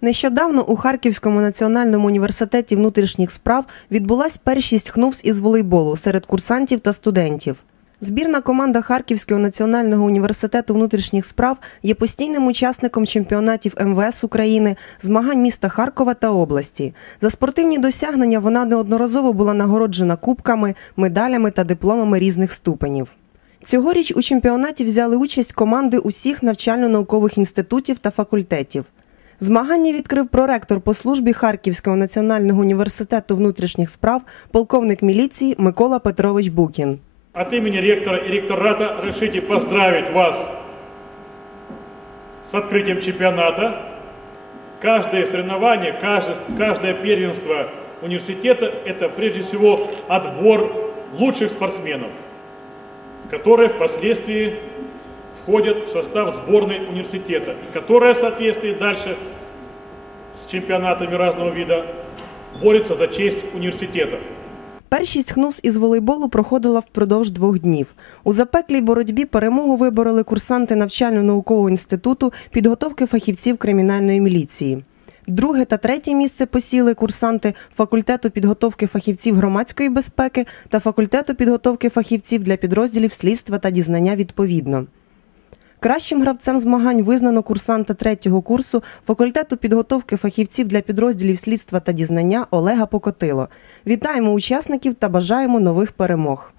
Нещодавно у Харківському національному університеті внутрішніх справ відбулась першість ХНУВС із волейболу серед курсантів та студентів. Збірна команда Харківського національного університету внутрішніх справ є постійним учасником чемпіонатів МВС України, змагань міста Харкова та області. За спортивні досягнення вона неодноразово була нагороджена кубками, медалями та дипломами різних ступенів. Цьогоріч у чемпіонаті взяли участь команди усіх навчально-наукових інститутів та факультетів. Змагання відкрив проректор по службі Харківського національного університету внутрішніх справ, полковник міліції Микола Петрович Букін. От имени ректора и ректората решите поздравить вас с открытием чемпионата. Каждое соревнование, каждое, каждое первенство университета – это прежде всего отбор лучших спортсменов, которые впоследствии входят в состав сборной университета, которая в соответствии дальше с чемпионатами разного вида борется за честь университета. Першість ХНУС із волейболу проходила впродовж двох днів. У запеклій боротьбі перемогу вибороли курсанти навчально-наукового інституту підготовки фахівців кримінальної міліції. Друге та третє місце посіли курсанти факультету підготовки фахівців громадської безпеки та факультету підготовки фахівців для підрозділів слідства та дізнання відповідно. Кращим гравцем змагань визнано курсанта третього курсу факультету підготовки фахівців для підрозділів слідства та дізнання Олега Покотило. Вітаємо учасників та бажаємо нових перемог.